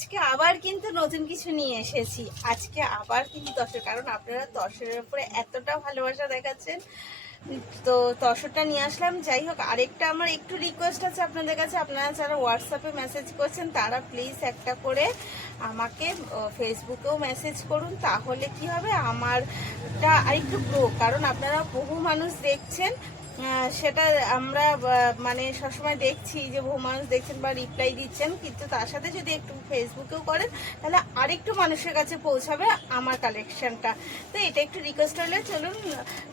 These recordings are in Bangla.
আজকে আবার কিন্তু নতুন কিছু নিয়ে এসেছি। আজকে আবার কিন্তু তসর, কারণ আপনারা তসরের উপরে এতটা ভালোবাসা দেখাচ্ছেন, তো তসরটা নিয়ে আসলাম। যাই হোক, আরেকটা আমার একটু রিকোয়েস্ট আছে আপনাদের কাছে, আপনারা যারা হোয়াটসঅ্যাপে মেসেজ করছেন তারা প্লিজ একটা করে আমাকে ফেসবুকেও মেসেজ করুন। তাহলে কি হবে, আমারটা আরেকটু গ্রো, কারণ আপনারা বহু মানুষ দেখছেন, সেটা আমরা মানে সবসময় দেখছি যে বহু মানুষ দেখছেন বা রিপ্লাই দিচ্ছেন, কিন্তু তার সাথে যদি একটু ফেসবুকেও করেন তাহলে আরেকটু মানুষের কাছে পৌঁছাবে আমার কালেকশনটা। তো এটা একটু রিকোয়েস্ট হলে চলুন।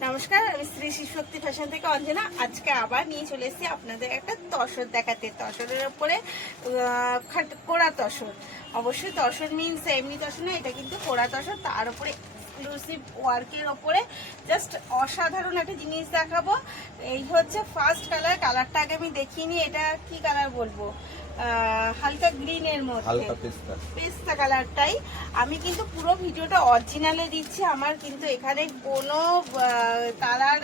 নমস্কার, আমি শ্রী শিশুশক্তি ফ্যাশন থেকে অঞ্জনা। আজকে আবার নিয়ে চলে এসেছি আপনাদের একটা তসর দেখাতে। তসরের ওপরে কোড়া তসর, অবশ্যই তসর মিনস এমনি তসর না, এটা কিন্তু কোড়া তসর, তার উপরে এক্সক্লুসিভ ওয়ার্কের ওপরে জাস্ট অসাধারণ একটা জিনিস দেখাবো। এই হচ্ছে ফার্স্ট কালার। কালারটা আগে আমি দেখিনি, এটা কি কালার বলবো, হালকা গ্রিনের মধ্যে, পেস্তা কালারটাই। আমি কিন্তু পুরো ভিডিওটা অরিজিনালে দিচ্ছি, আমার কিন্তু এখানে কোনো কালার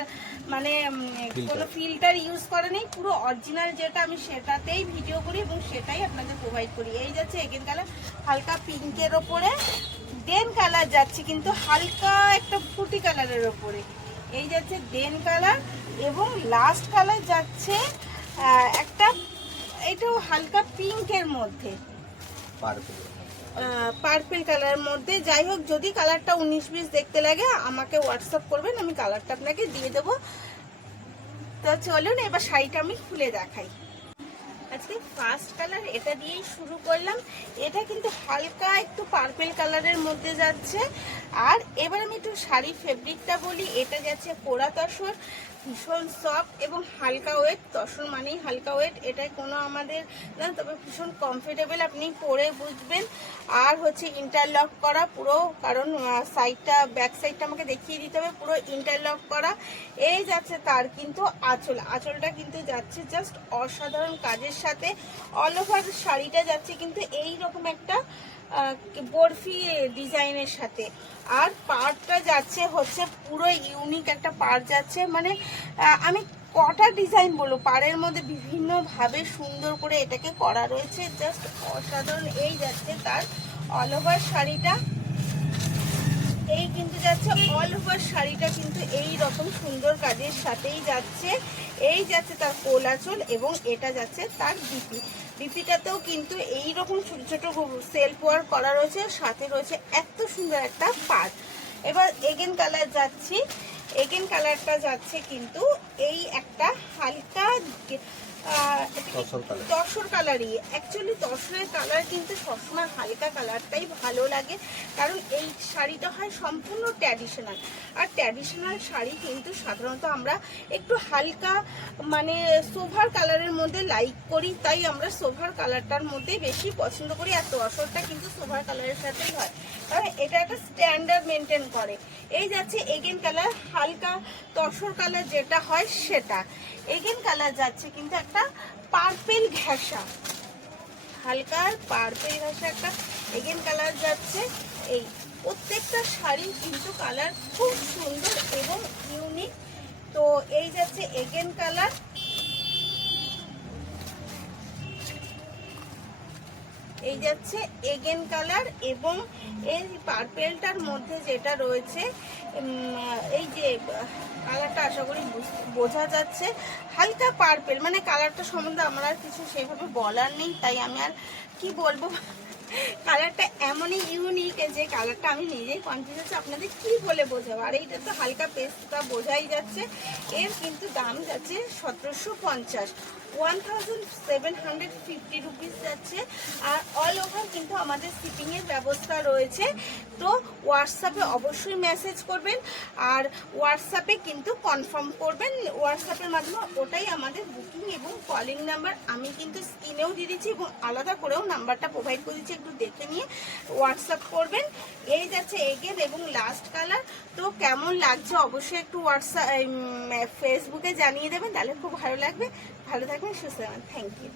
মানে কোনো ফিল্টার ইউজ করে নেই, পুরো অরিজিনাল যেটা আমি সেটাতেই ভিডিও করি এবং সেটাই আপনাদের প্রোভাইড করি। এই যাচ্ছে এগেন কালার হালকা পিঙ্কের ওপরে, দেন কালার যাচ্ছে কিন্তু হালকা একটা ফুটি কালারের ওপরে, এই যাচ্ছে দেন কালার, এবং লাস্ট কালার যাচ্ছে একটা এটাও হালকা পিঙ্কের মধ্যে, পার্পল কালারের মধ্যে। যাই হোক, যদি কালারটা 19-20 দেখতে লাগে আমাকে হোয়াটসঅ্যাপ করবেন, আমি কালারটা আপনাকে দিয়ে দেবো। তো চলুন এবার শাড়িটা আমি খুলে দেখাই। আজকে ফার্স্ট কালার এটা দিয়েই শুরু করলাম। এটা কিন্তু হালকা একটু পার্পল কালারের মধ্যে যাচ্ছে। আর এবার আমি একটু শাড়ির ফেব্রিকটা বলি। এটা যাচ্ছে কোড়া তসর, ভীষণ সফট এবং হালকা ওয়েট। তসর মানেই হালকা ওয়েট, এটাই কোনো আমাদের না, তবে ভীষণ কমফোর্টেবল, আপনি পরে বুঝবেন। আর হচ্ছে ইন্টারলক করা পুরো, কারণ সাইডটা ব্যাক সাইডটা আমাকে দেখিয়ে দিতে হবে, পুরো ইন্টারলক করা। এই যাচ্ছে তার কিন্তু আঁচলটা কিন্তু যাচ্ছে জাস্ট অসাধারণ কাজের সাথে। অল ওভার শাড়িটা যাচ্ছে কিন্তু এই রকম একটা বরফি ডিজাইনের সাথে। আর পাড়টা যাচ্ছে হচ্ছে পুরো ইউনিক একটা পাড় যাচ্ছে, মানে আমি কটা ডিজাইন বলবো, পাড়ের মধ্যে বিভিন্নভাবে সুন্দর করে এটাকে করা রয়েছে, জাস্ট অসাধারণ। এই যাচ্ছে তার অল ওভার শাড়িটা, এই কিন্তু যাচ্ছে অল ওভার শাড়িটা কিন্তু এই রকম সুন্দর কাজের সাথেই যাচ্ছে। এই যাচ্ছে তার কোল আঁচল এবং এটা যাচ্ছে তার বিপিটাতেও কিন্তু এই রকম ছোট ছোট সেলফ ওয়ার্ক করা রয়েছে, সাথে রয়েছে এত সুন্দর একটা পাড়। এবার এগেন কালার যাচ্ছি, এগেন কালারটা যাচ্ছে কিন্তু এই একটা হালকা তসর কালারই। অ্যাকচুয়ালি তসরের কালার কিন্তু সবসময় হালকা কালারটাই ভালো লাগে, কারণ এই শাড়িটা হয় সম্পূর্ণ ট্র্যাডিশনাল। আর ট্র্যাডিশনাল শাড়ি কিন্তু সাধারণত আমরা একটু হালকা মানে সোভার কালারের মধ্যে লাইক করি, তাই আমরা সোভার কালারটার মধ্যেই বেশি পছন্দ করি। আর তসরটা কিন্তু সোভার কালারের সাথেই হয়, কারণ এটা একটা স্ট্যান্ডার্ড মেনটেন করে। এই যাচ্ছে এগেন কালার, হালকা তসর কালার যেটা হয় সেটা। এগেন কালার যাচ্ছে কিন্তু একটা পার্পেল ঘেঁষা, হালকা পার্পেল ঘেঁষা একটা এগেন কালার যাচ্ছে। এই প্রত্যেকটা শাড়ি কিন্তু কালার খুব সুন্দর এবং ইউনিক। তো এই যাচ্ছে এগেন কালার, এই যাচ্ছে এগেন কালার, এবং এই পার্পেলটার মধ্যে যেটা রয়েছে এই যে কালারটা আশা করি বোঝা যাচ্ছে, হালকা পার্পেল, মানে কালারটা সম্বন্ধে আমার আর কিছু সেভাবে বলার নেই, তাই আমি আর কি বলবো। কালারটা এমনই ইউনিক যে কালারটা আমি নিজেই কনফিউজ হচ্ছে আপনাদের কি বলে বোঝাবো। আর এইটা তো হালকা পেস্টটা বোঝাই যাচ্ছে। এর কিন্তু দাম যাচ্ছে 1750, 1750 রুপিস যাচ্ছে। আর অল ওভার কিন্তু আমাদের শিপিংয়ের ব্যবস্থা রয়েছে। তো হোয়াটসঅ্যাপে অবশ্যই মেসেজ করবেন, আর হোয়াটসঅ্যাপে কিন্তু কনফার্ম করবেন। হোয়াটসঅ্যাপের মাধ্যমে ওটাই আমাদের বুকিং এবং কলিং নাম্বার আমি কিন্তু স্ক্রিনেও দিয়ে দিচ্ছি এবং আলাদা করেও নাম্বারটা প্রোভাইড করে দিচ্ছি, একটু দেখে নিয়ে হোয়াটসঅ্যাপ করবেন। এই যাচ্ছে এগেন এবং লাস্ট কালার। তো কেমন লাগছে অবশ্যই একটু হোয়াটসঅ্যাপ ফেসবুকে জানিয়ে দেবেন, তাহলে খুব ভালো লাগবে। ভালো থাকবেন, সুস্থ থাকবেন, থ্যাংক ইউ।